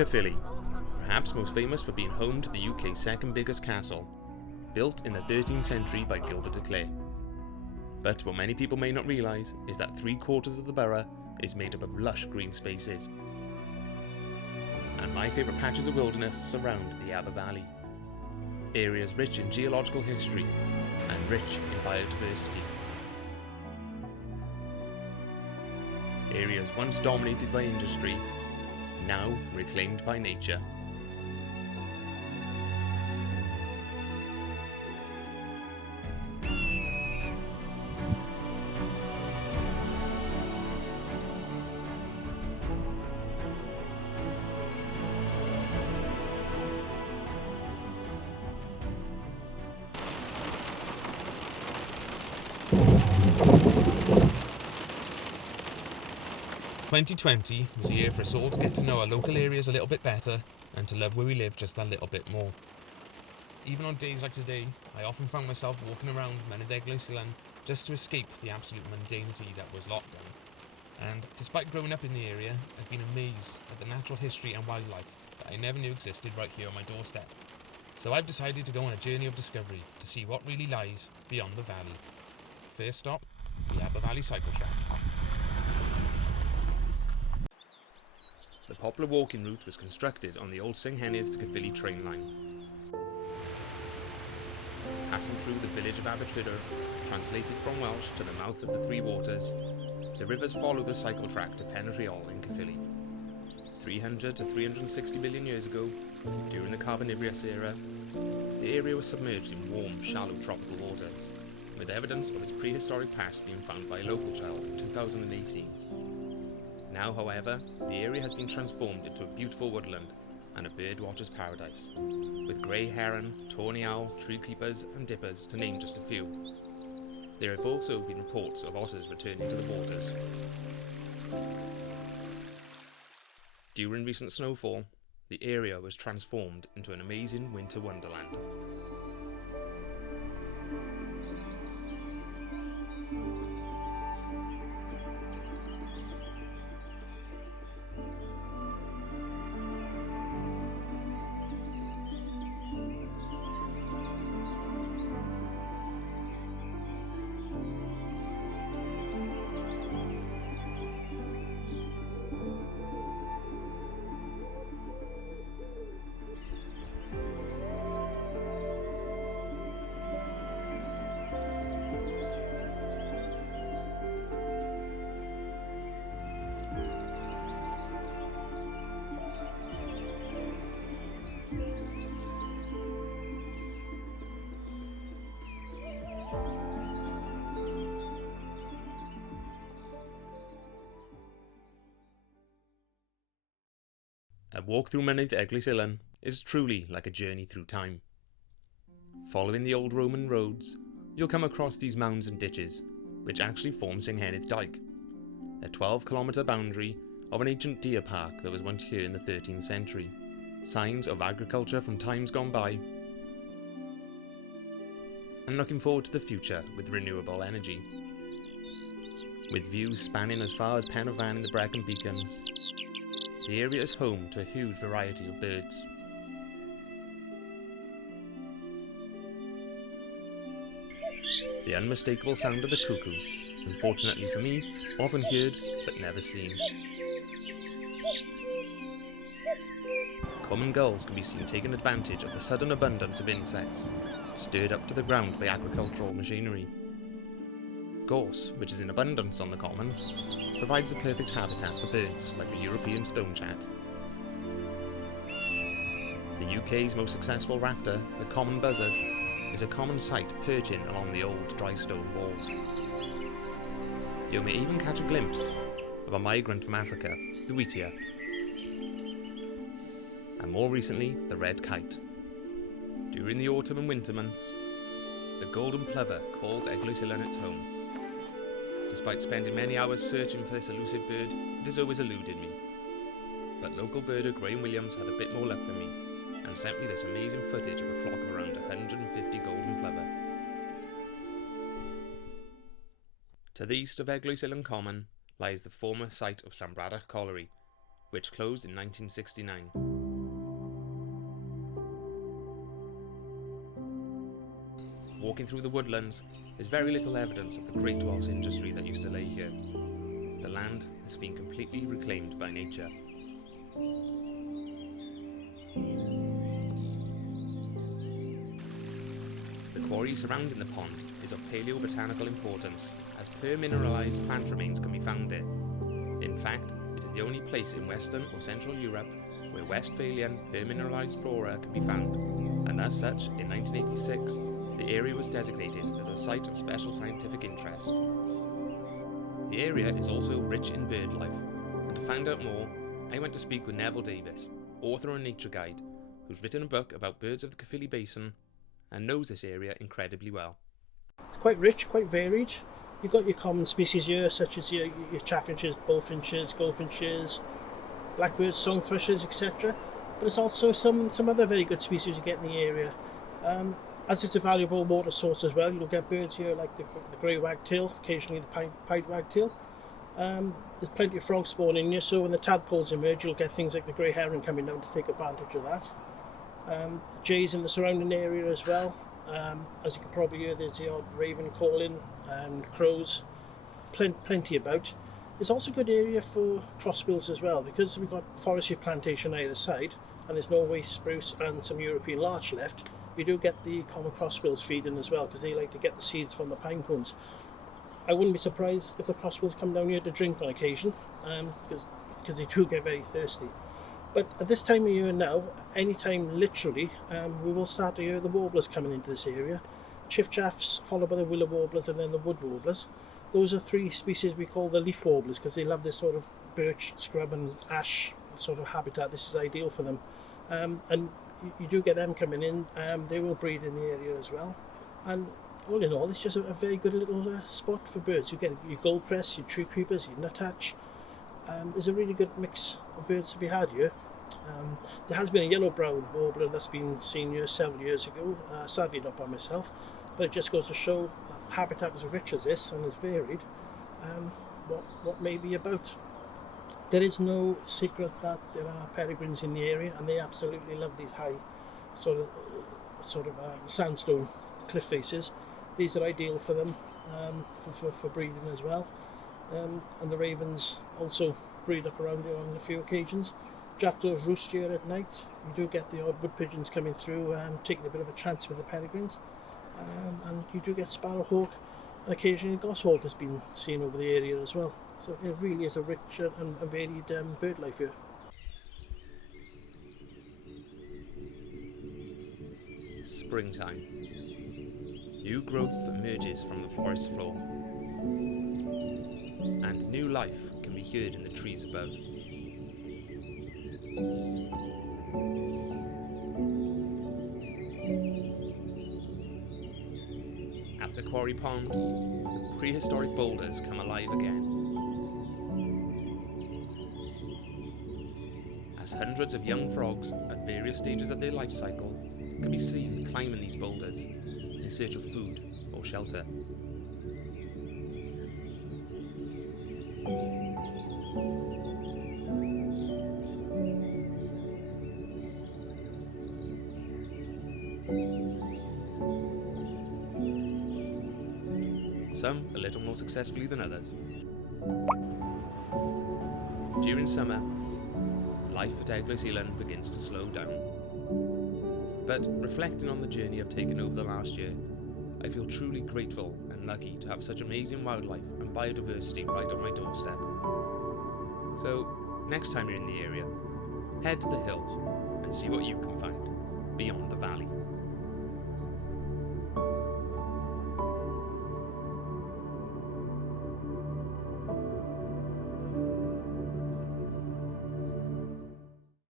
Caerphilly, perhaps most famous for being home to the UK's second biggest castle, built in the 13th century by Gilbert de Clare. But what many people may not realise is that 3/4 of the borough is made up of lush green spaces. And my favourite patches of wilderness surround the Aber Valley, areas rich in geological history and rich in biodiversity. Areas once dominated by industry, now reclaimed by nature. "2020 was a year for us all to get to know our local areas a little bit better and to love where we live just that little bit more. Even on days like today, I often found myself walking around Senghenydd just to escape the absolute mundanity that was lockdown. And despite growing up in the area, I've been amazed at the natural history and wildlife that I never knew existed right here on my doorstep. So I've decided to go on a journey of discovery to see what really lies beyond the valley. First stop, the Aber Valley cycle track. The popular walking route was constructed on the old Senghenydd to Caerphilly train line. Passing through the village of Aber Valley, translated from Welsh to the mouth of the Three Waters, the rivers follow the cycle track to Penrhyol in Caerphilly. 300 to 360 million years ago, during the Carboniferous era, the area was submerged in warm, shallow tropical waters, with evidence of its prehistoric past being found by a local child in 2018. Now, however, the area has been transformed into a beautiful woodland and a birdwatcher's paradise, with grey heron, tawny owl, tree creepers and dippers, to name just a few. There have also been reports of otters returning to the waters. During recent snowfall, the area was transformed into an amazing winter wonderland. A walk through Senghenydd is truly like a journey through time. Following the old Roman roads, you'll come across these mounds and ditches, which actually form Senghenydd Dyke, a 12-kilometre boundary of an ancient deer park that was once here in the 13th century. Signs of agriculture from times gone by, and looking forward to the future with renewable energy. With views spanning as far as Penrhyol and the Brecon Beacons, the area is home to a huge variety of birds. The unmistakable sound of the cuckoo, unfortunately for me, often heard but never seen. Common gulls can be seen taking advantage of the sudden abundance of insects, stirred up to the ground by agricultural machinery. Gorse, which is in abundance on the common, provides the perfect habitat for birds like the European stonechat. The UK's most successful raptor, the common buzzard, is a common sight perching along the old dry stone walls. You may even catch a glimpse of a migrant from Africa, the wheatear, and more recently, the red kite. During the autumn and winter months, the golden plover calls Senghenydd its home. Despite spending many hours searching for this elusive bird, it has always eluded me. But local birder Graham Williams had a bit more luck than me, and sent me this amazing footage of a flock of around 150 golden plover. To the east of Caerphilly Common lies the former site of Llanbradach Colliery, which closed in 1969. Walking through the woodlands, there's very little evidence of the great Welsh industry that used to lay here. The land has been completely reclaimed by nature. The quarry surrounding the pond is of paleobotanical importance, as per-mineralised plant remains can be found there. In fact, it is the only place in Western or Central Europe where Westphalian per-mineralised flora can be found, and as such, in 1986, the area was designated as a Site of Special Scientific Interest. The area is also rich in bird life, and to find out more, I went to speak with Neville Davis, author and nature guide, who's written a book about birds of the Caerphilly Basin and knows this area incredibly well. It's quite rich, quite varied. You've got your common species here, such as your chaffinches, bullfinches, goldfinches, blackbirds, song thrushes, etc. But there's also some other very good species you get in the area. As it's a valuable water source as well, you'll get birds here like the grey wagtail, occasionally the pied wagtail. There's plenty of frogs spawning here, so when the tadpoles emerge, you'll get things like the grey heron coming down to take advantage of that. Jays in the surrounding area as well. As you can probably hear, there's the odd raven calling and crows, plenty about. It's also a good area for crossbills as well, because we've got forestry plantation either side and there's Norway spruce and some European larch left. You do get the common crossbills feeding as well, because they like to get the seeds from the pine cones. I wouldn't be surprised if the crossbills come down here to drink on occasion, because they do get very thirsty. But at this time of year now, anytime literally, we will start to hear the warblers coming into this area. Chiffchaffs, followed by the willow warblers and then the wood warblers. Those are three species we call the leaf warblers, because they love this sort of birch, scrub and ash sort of habitat. This is ideal for them. And you do get them coming in. They will breed in the area as well. And all in all, it's just a very good little spot for birds. You get your goldcrest, your tree creepers, your nuthatch. There's a really good mix of birds to be had here. There has been a yellow-browed warbler that's been seen here several years ago, sadly not by myself, but it just goes to show habitat as rich as this and as varied, what may be about. There is no secret that there are peregrines in the area, and they absolutely love these high sort of sandstone cliff faces. These are ideal for them, for breeding as well. And the ravens also breed up around here on a few occasions. Jackdaws roost here at night. You do get the odd wood pigeons coming through, taking a bit of a chance with the peregrines. And you do get sparrowhawk, and occasionally goshawk has been seen over the area as well. So it really is a rich and varied bird life here. Springtime. New growth emerges from the forest floor, and new life can be heard in the trees above. At the quarry pond, the prehistoric boulders come alive again, as hundreds of young frogs at various stages of their life cycle can be seen climbing these boulders in search of food or shelter. Some a little more successfully than others. During summer, life at Eglwys Elan begins to slow down. But reflecting on the journey I've taken over the last year, I feel truly grateful and lucky to have such amazing wildlife and biodiversity right on my doorstep. So, next time you're in the area, head to the hills and see what you can find beyond the valley.